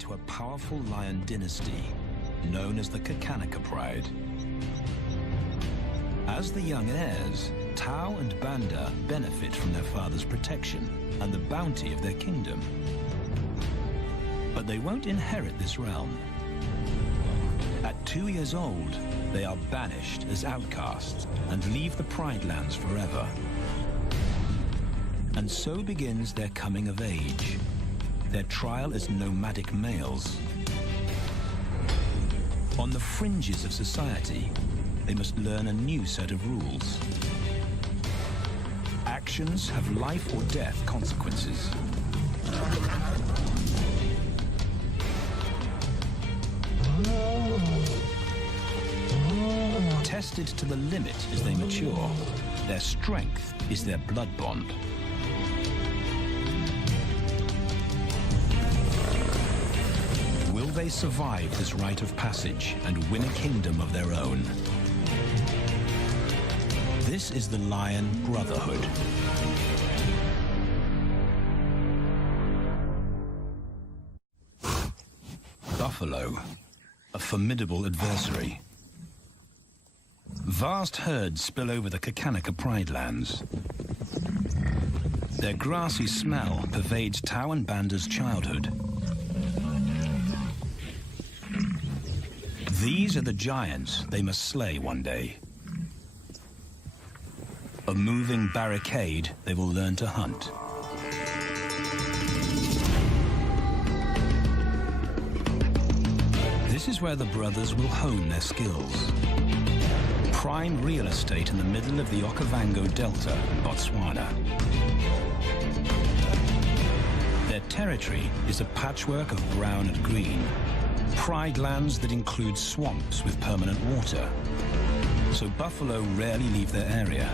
into a powerful lion dynasty known as the Kakanaka Pride. As the young heirs, Tau and Banda benefit from their father's protection and the bounty of their kingdom. But they won't inherit this realm. At 2 years old, they are banished as outcasts and leave the Pride lands forever. And so begins their coming of age, their trial as nomadic males. On the fringes of society, they must learn a new set of rules. Actions have life or death consequences. Tested to the limit as they mature, their strength is their blood bond. Will they survive this rite of passage and win a kingdom of their own? This is the Lion Brotherhood. Buffalo, a formidable adversary. Vast herds spill over the Kakanaka Pride lands. Their grassy smell pervades Tau and Banda's childhood. These are the giants they must slay one day. A moving barricade they will learn to hunt. This is where the brothers will hone their skills. Prime real estate in the middle of the Okavango Delta, Botswana. Their territory is a patchwork of brown and green. Pride lands that include swamps with permanent water. So buffalo rarely leave their area.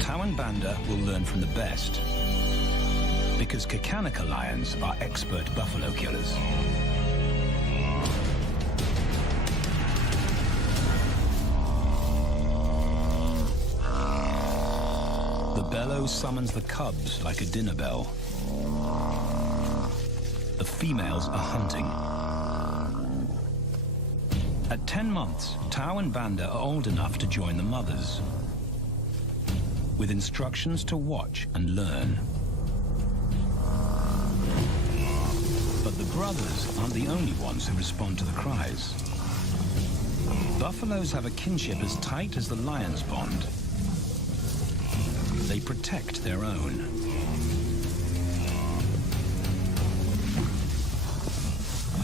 Tau and Banda will learn from the best, because Kakanaka lions are expert buffalo killers. The bellow summons the cubs like a dinner bell. The females are hunting. At 10 months, Tau and Banda are old enough to join the mothers, with instructions to watch and learn. But the brothers aren't the only ones who respond to the cries. Buffaloes have a kinship as tight as the lion's bond. They protect their own.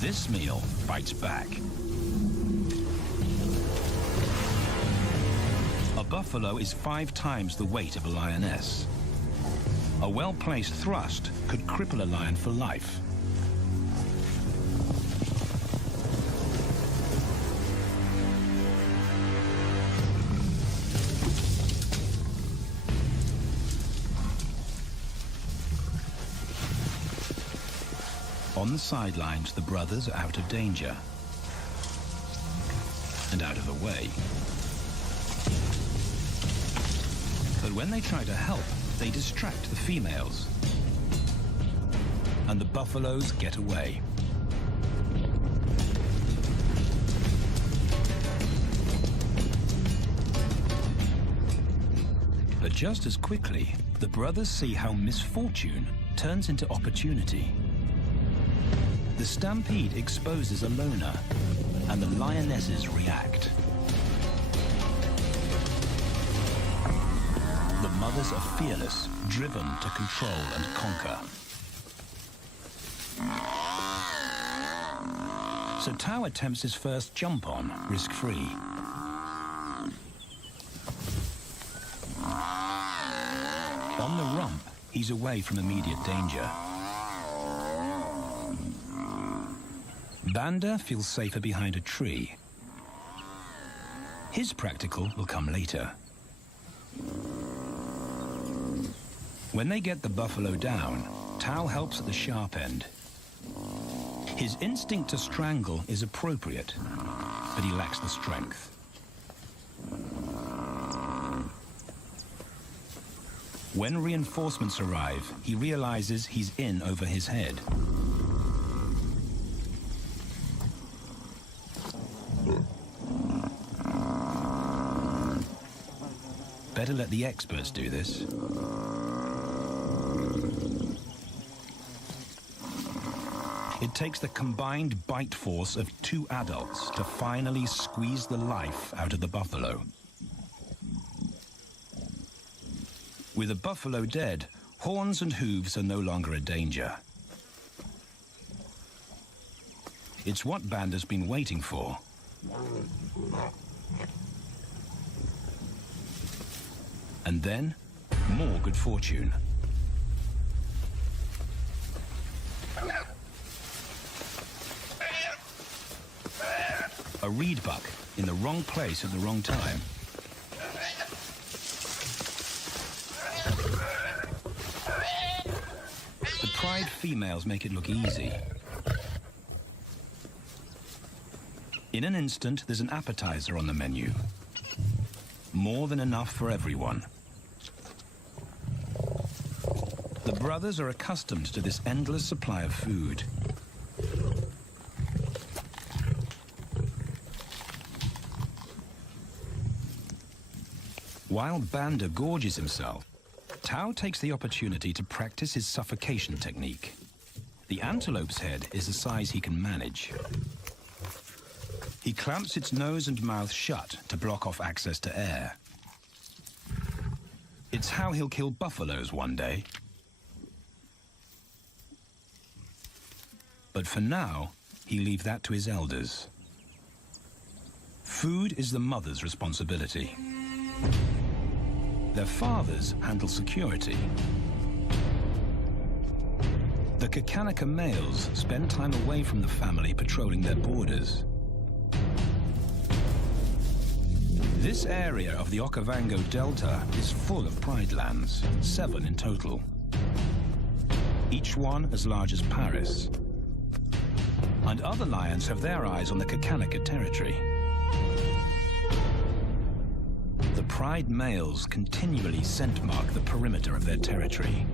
This meal fights back. A buffalo is 5 times the weight of a lioness. A well-placed thrust could cripple a lion for life. On the sidelines, the brothers are out of danger and out of the way. But when they try to help, they distract the females, and the buffaloes get away. But just as quickly, the brothers see how misfortune turns into opportunity. The stampede exposes a loner, and the lionesses react. The mothers are fearless, driven to control and conquer. So Tau attempts his first jump on, risk-free. On the rump, he's away from immediate danger. Banda feels safer behind a tree. His practical will come later. When they get the buffalo down, Tau helps at the sharp end. His instinct to strangle is appropriate, but he lacks the strength. When reinforcements arrive, he realizes he's in over his head. Better let the experts do this. It takes the combined bite force of 2 adults to finally squeeze the life out of the buffalo. With the buffalo dead, horns and hooves are no longer a danger. It's what Banda's been waiting for. And then, more good fortune. A reed buck in the wrong place at the wrong time. The pride females make it look easy. In an instant, there's an appetizer on the menu. More than enough for everyone. The brothers are accustomed to this endless supply of food. While Banda gorges himself, Tao takes the opportunity to practice his suffocation technique. The antelope's head is the size he can manage. He clamps its nose and mouth shut to block off access to air. It's how he'll kill buffaloes one day. But for now, he leaves that to his elders. Food is the mother's responsibility. Their fathers handle security. The Kakanaka males spend time away from the family patrolling their borders. This area of the Okavango Delta is full of pride lands, 7 in total. Each one as large as Paris. And other lions have their eyes on the Kakanaka territory. The pride males continually scent mark the perimeter of their territory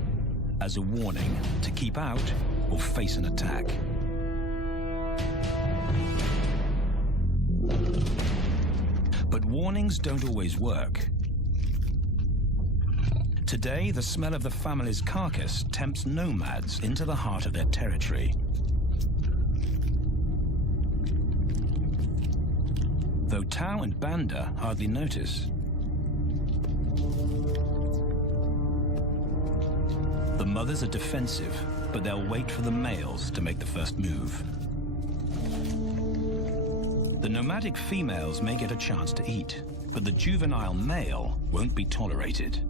as a warning to keep out or face an attack. But warnings don't always work. Today, the smell of the family's carcass tempts nomads into the heart of their territory. Though Tao and Banda hardly notice. The mothers are defensive, but they'll wait for the males to make the first move. The nomadic females may get a chance to eat, but the juvenile male won't be tolerated.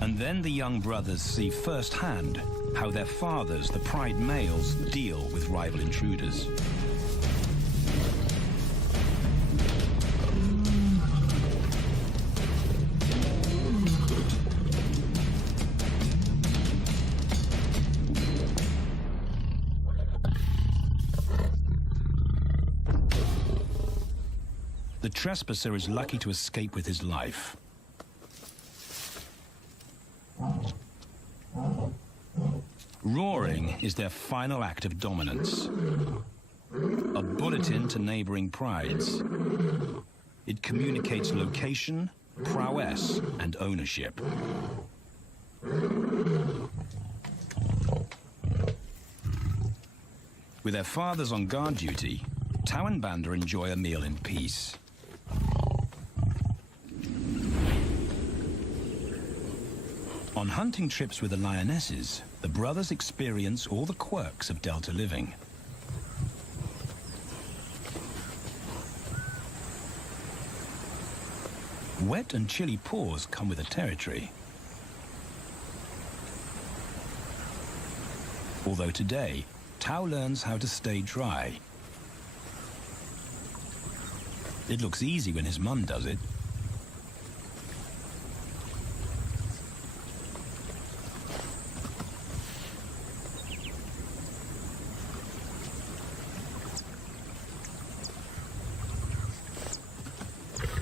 And then the young brothers see firsthand how their fathers, the pride males, deal with rival intruders. The trespasser is lucky to escape with his life. Roaring is their final act of dominance. A bulletin to neighboring prides. It communicates location, prowess, and ownership. With their fathers on guard duty, Tao and Banda enjoy a meal in peace. On hunting trips with the lionesses, the brothers experience all the quirks of Delta living. Wet and chilly paws come with the territory. Although today, Tao learns how to stay dry. It looks easy when his mum does it.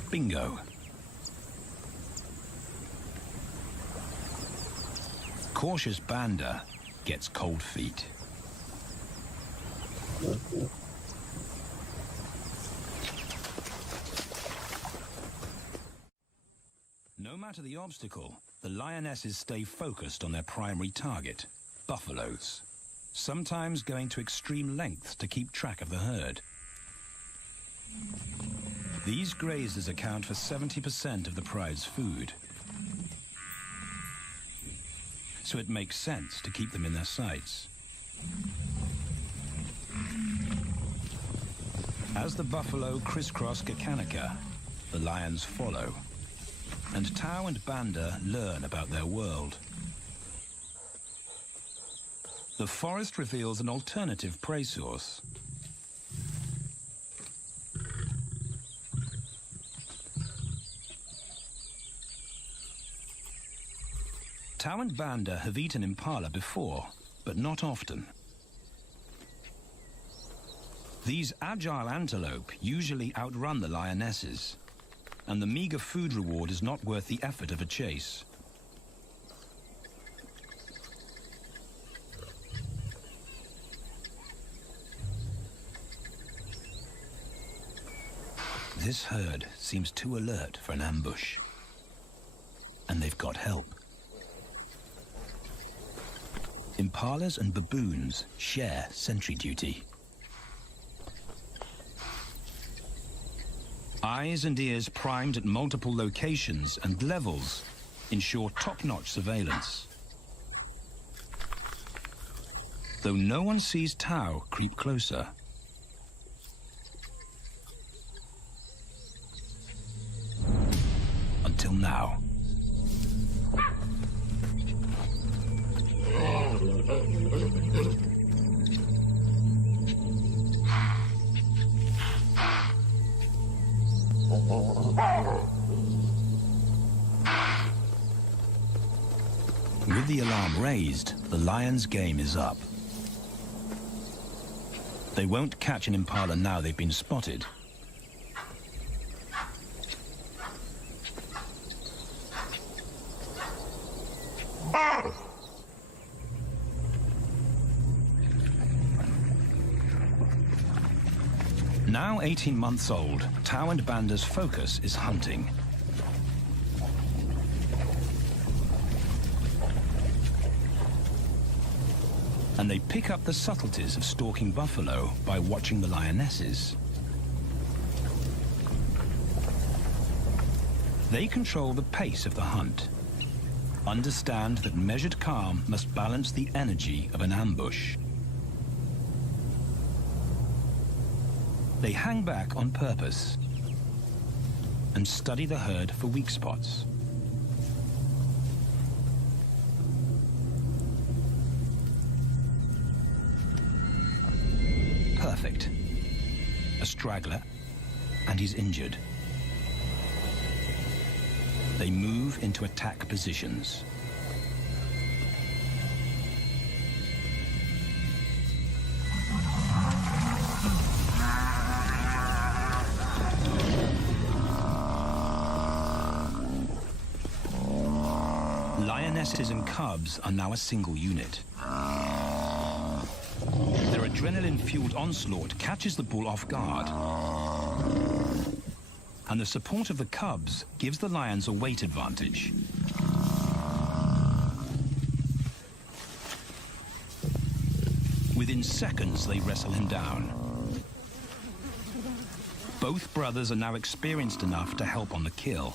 Bingo. Cautious Banda gets cold feet. matter the obstacle, the lionesses stay focused on their primary target, buffaloes, sometimes going to extreme lengths to keep track of the herd. These grazers account for 70% of the pride's food, so it makes sense to keep them in their sights. As the buffalo crisscross Kakanika, the lions follow, and Tau and Banda learn about their world. The forest reveals an alternative prey source. Tau and Banda have eaten impala before, but not often. These agile antelope usually outrun the lionesses, and the meager food reward is not worth the effort of a chase. This herd seems too alert for an ambush, and they've got help. Impalas and baboons share sentry duty. Eyes and ears primed at multiple locations and levels ensure top-notch surveillance. Though no one sees Tau creep closer. Until now. With the alarm raised, the lions' game is up. They won't catch an impala now they've been spotted. Now 18 months old, Tau and Banda's focus is hunting. And they pick up the subtleties of stalking buffalo by watching the lionesses. They control the pace of the hunt, understand that measured calm must balance the energy of an ambush. They hang back on purpose and study the herd for weak spots. Perfect. A straggler, and he's injured. They move into attack positions. Lionesses and cubs are now a single unit. Their adrenaline-fueled onslaught catches the bull off guard. And the support of the cubs gives the lions a weight advantage. Within seconds, they wrestle him down. Both brothers are now experienced enough to help on the kill.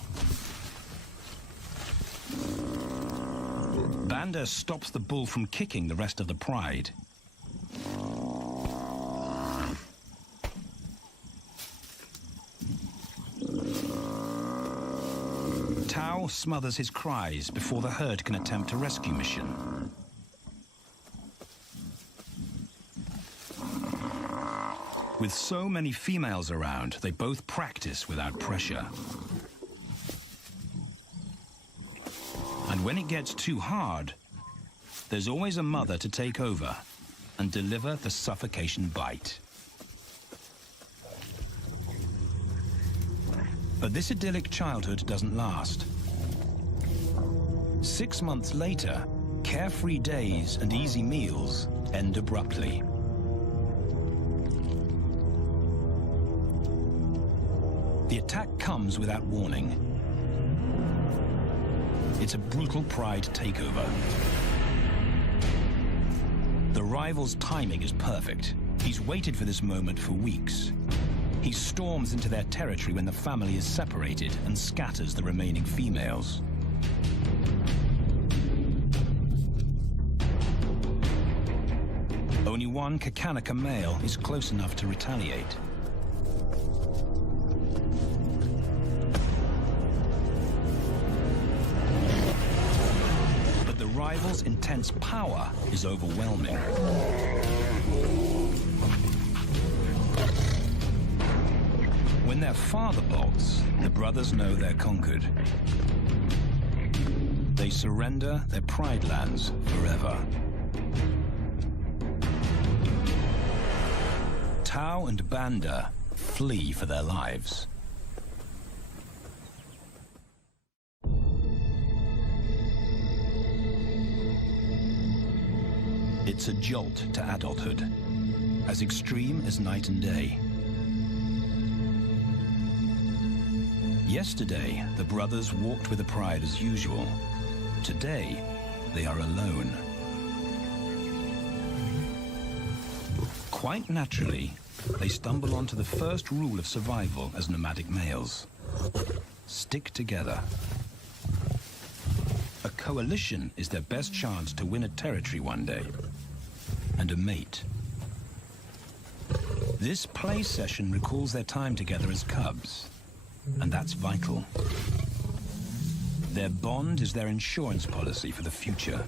Banda stops the bull from kicking the rest of the pride. Tau smothers his cries before the herd can attempt a rescue mission. With so many females around, they both practice without pressure. And when it gets too hard, there's always a mother to take over and deliver the suffocation bite. But this idyllic childhood doesn't last. 6 months later, carefree days and easy meals end abruptly. The attack comes without warning. It's a brutal pride takeover. The rival's timing is perfect. He's waited for this moment for weeks. He storms into their territory when the family is separated and scatters the remaining females. Only one Kakanaka male is close enough to retaliate. But the rival's intense power is overwhelming. When their father bolts, the brothers know they're conquered. They surrender their pride lands forever. Tau and Banda flee for their lives. It's a jolt to adulthood, as extreme as night and day. Yesterday, the brothers walked with the pride as usual. Today, they are alone. Quite naturally, they stumble onto the first rule of survival as nomadic males. Stick together. A coalition is their best chance to win a territory one day, and a mate. This play session recalls their time together as cubs, and that's vital. Their bond is their insurance policy for the future.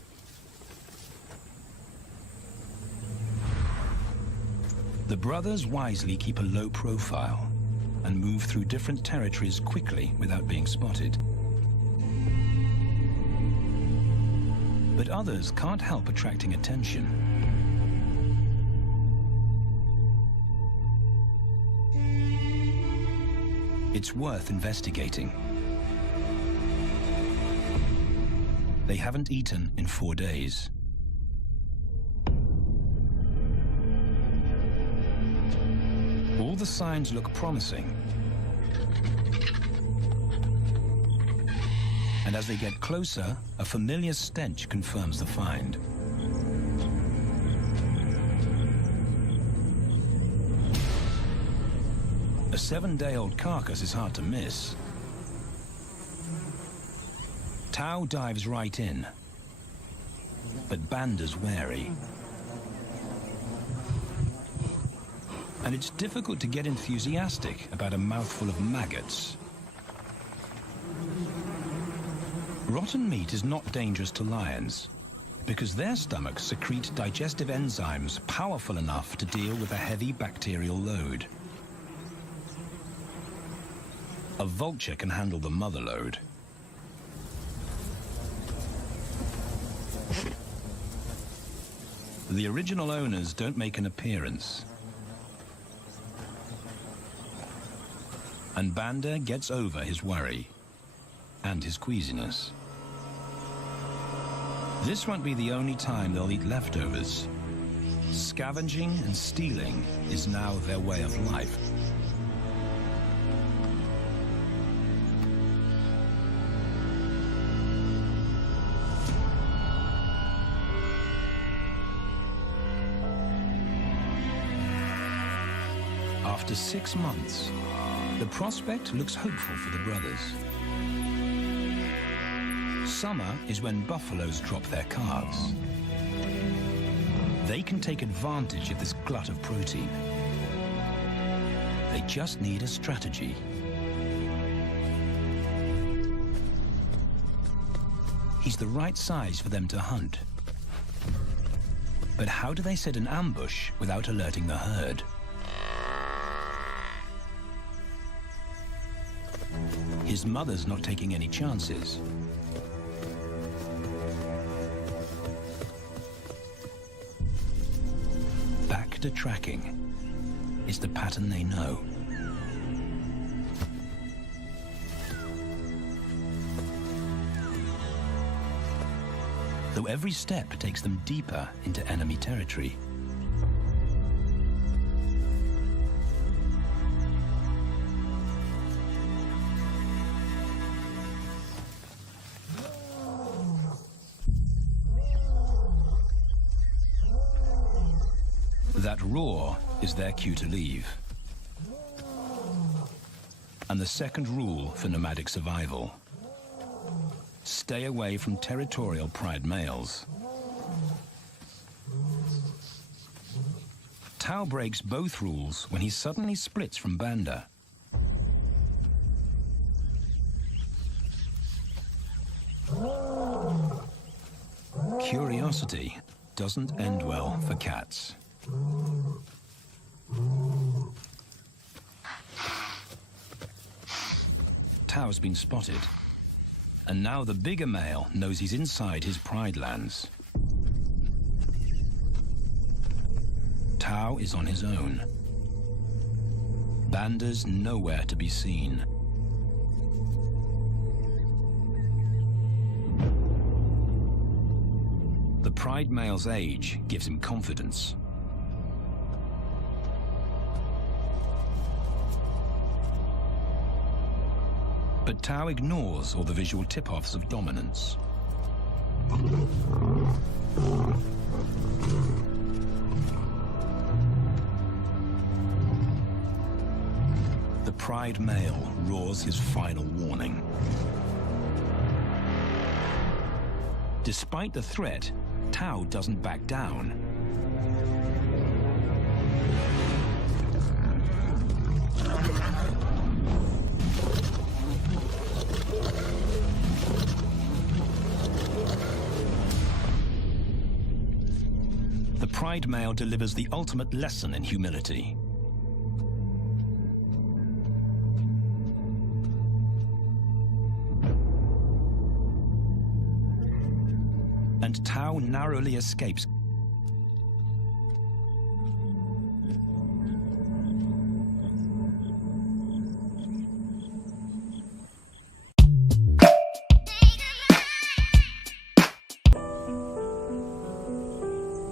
The brothers wisely keep a low profile and move through different territories quickly without being spotted. But others can't help attracting attention. It's worth investigating. They haven't eaten in 4 days. All the signs look promising. And as they get closer, a familiar stench confirms the find. A 7-day-old carcass is hard to miss. Tau dives right in, but Banda's wary. And it's difficult to get enthusiastic about a mouthful of maggots. Rotten meat is not dangerous to lions, because their stomachs secrete digestive enzymes powerful enough to deal with a heavy bacterial load. A vulture can handle the mother load. The original owners don't make an appearance. And Banda gets over his worry and his queasiness. This won't be the only time they'll eat leftovers. Scavenging and stealing is now their way of life. After 6 months, the prospect looks hopeful for the brothers. Summer is when buffaloes drop their calves. They can take advantage of this glut of protein. They just need a strategy. He's the right size for them to hunt. But how do they set an ambush without alerting the herd? His mother's not taking any chances. Back to tracking is the pattern they know. Though every step takes them deeper into enemy territory. That roar is their cue to leave. And the second rule for nomadic survival: stay away from territorial pride males. Tao breaks both rules when he suddenly splits from Banda. Curiosity doesn't end well for cats. Tao's been spotted, and now the bigger male knows he's inside his pride lands. Tao is on his own. Banda's nowhere to be seen. The pride male's age gives him confidence. But Tao ignores all the visual tip-offs of dominance. The pride male roars his final warning. Despite the threat, Tao doesn't back down. The pride male delivers the ultimate lesson in humility. And Tao narrowly escapes.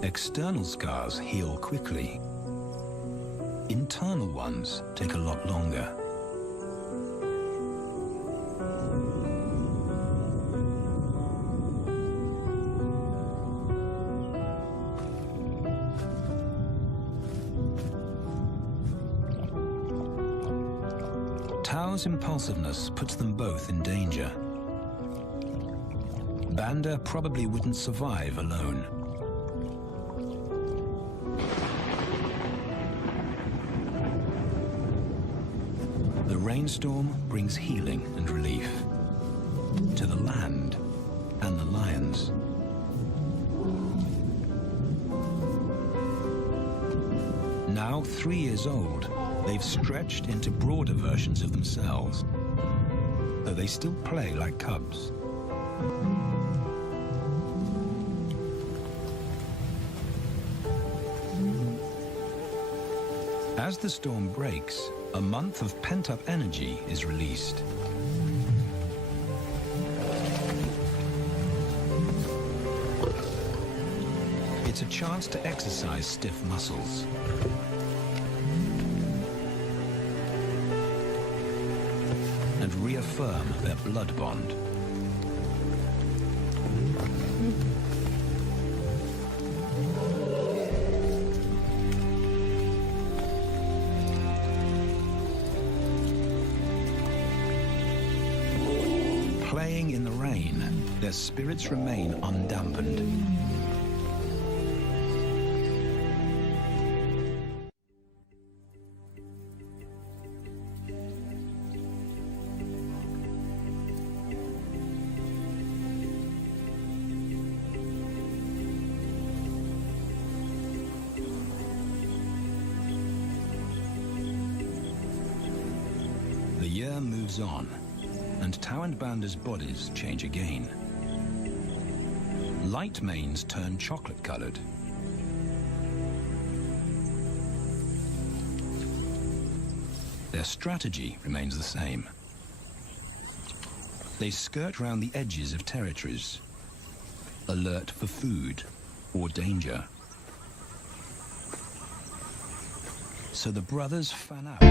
External scars heal quickly. Internal ones take a lot longer. Tao's impulsiveness puts them both in danger. Banda probably wouldn't survive alone. The rainstorm brings healing and relief to the land and the lions. Now 3 years old, they've stretched into broader versions of themselves, though they still play like cubs. As the storm breaks, a month of pent-up energy is released. It's a chance to exercise stiff muscles. And reaffirm their blood bond. Playing in the rain, their spirits remain undampened. The year moves on, and Tao and Banda's bodies change again. Light manes turn chocolate-colored. Their strategy remains the same. They skirt round the edges of territories, alert for food or danger. So the brothers fan out.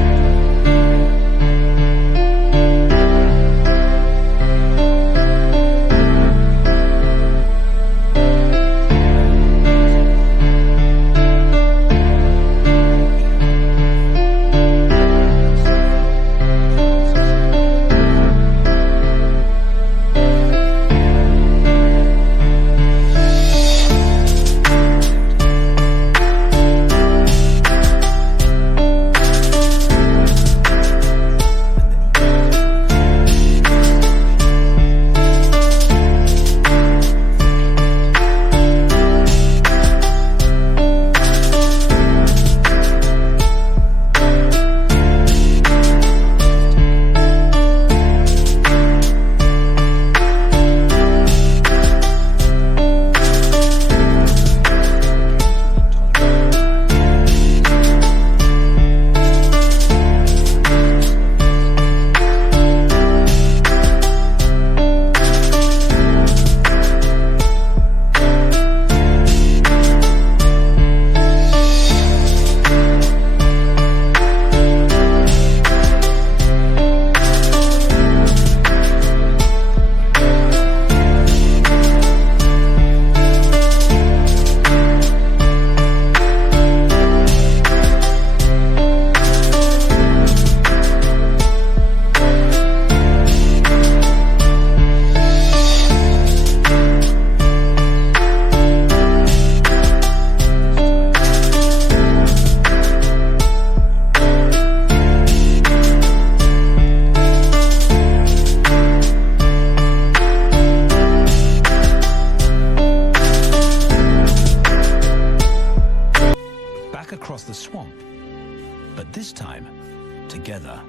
together.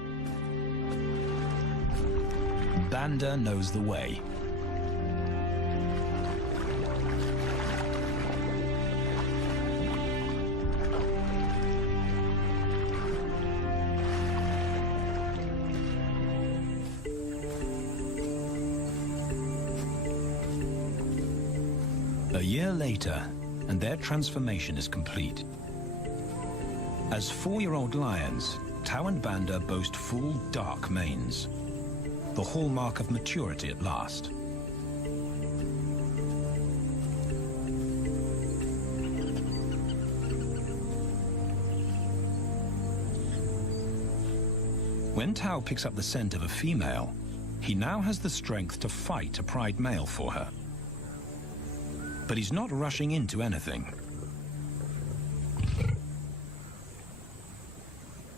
Banda knows the way. A year later, and their transformation is complete. As 4-year-old lions, Tau and Banda boast full, dark manes, the hallmark of maturity at last. When Tau picks up the scent of a female, he now has the strength to fight a pride male for her. But he's not rushing into anything.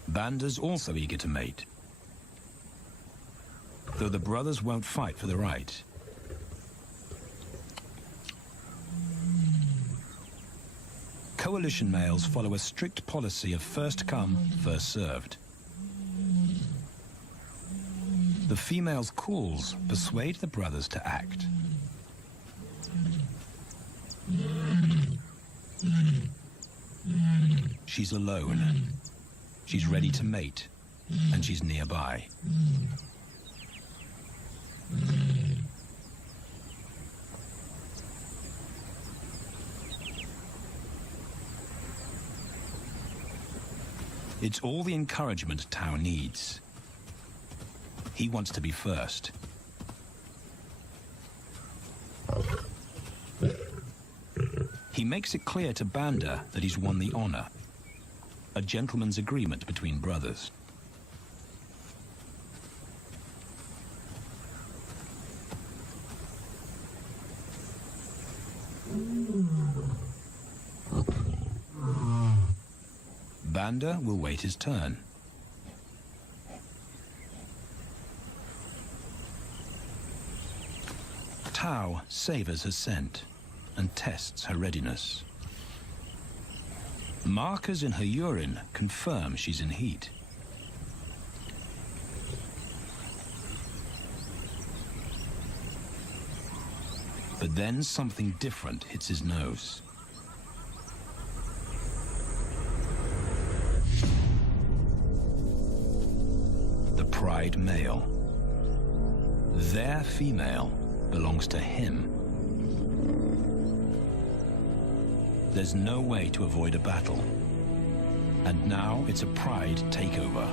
Banda's also eager to mate, though the brothers won't fight for the right. Coalition males follow a strict policy of first come, first served. The female's calls persuade the brothers to act. She's alone. She's ready to mate, and she's nearby. It's all the encouragement Tau needs. He wants to be first. He makes it clear to Banda that he's won the honor, a gentleman's agreement between brothers. Banda will wait his turn. Tau savors her scent and tests her readiness. Markers in her urine confirm she's in heat. But then something different hits his nose. The pride male. Their female belongs to him. There's no way to avoid a battle. And now it's a pride takeover.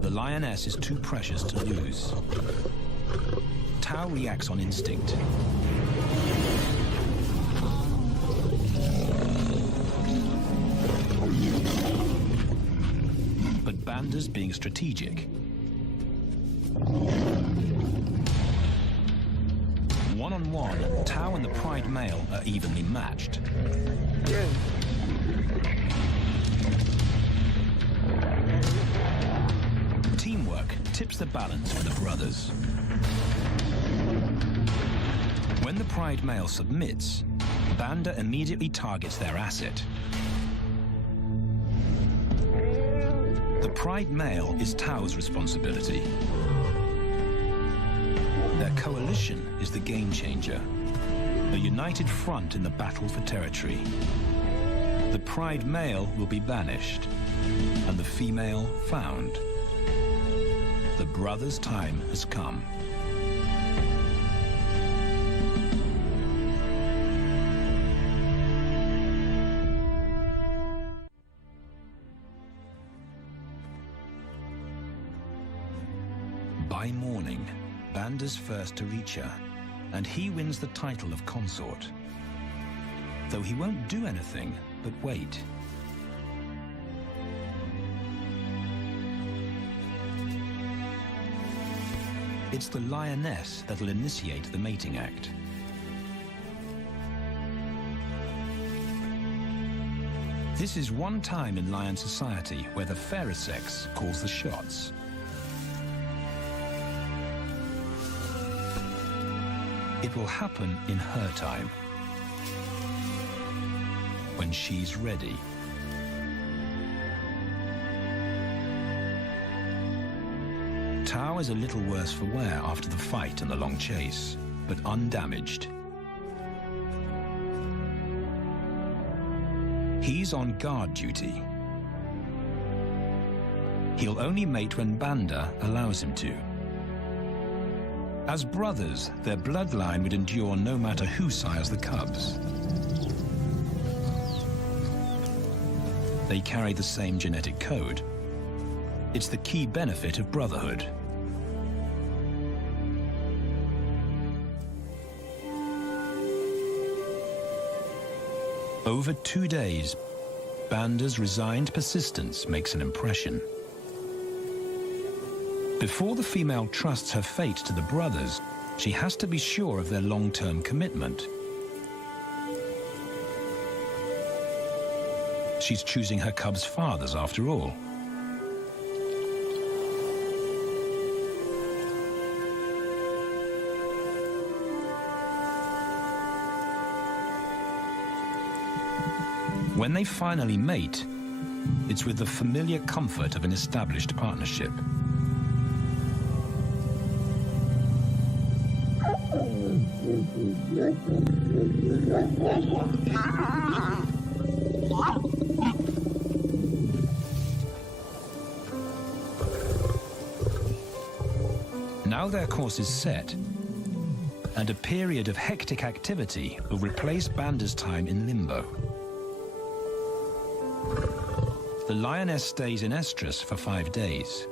The lioness is too precious to lose. Tau reacts on instinct. But Banda's being strategic. One-on-one, Tau and the pride male are evenly matched. Teamwork tips the balance for the brothers. When the pride male submits, Banda immediately targets their asset. The pride male is Tau's responsibility. Their coalition is the game changer, a united front in the battle for territory. The pride male will be banished, and the female found. The brothers' time has come. By morning, Banda's first to reach her, and he wins the title of consort. Though he won't do anything but wait. It's the lioness that'll initiate the mating act. This is one time in lion society where the fairer sex calls the shots. It will happen in her time, when she's ready. Tao is a little worse for wear after the fight and the long chase, but undamaged. He's on guard duty. He'll only mate when Banda allows him to. As brothers, their bloodline would endure no matter who sires the cubs. They carry the same genetic code. It's the key benefit of brotherhood. Over 2 days, Banda's resigned persistence makes an impression. Before the female trusts her fate to the brothers, she has to be sure of their long-term commitment. She's choosing her cubs' fathers after all. When they finally mate, it's with the familiar comfort of an established partnership. Now their course is set, and a period of hectic activity will replace Banda's time in limbo. The lioness stays in estrus for 5 days.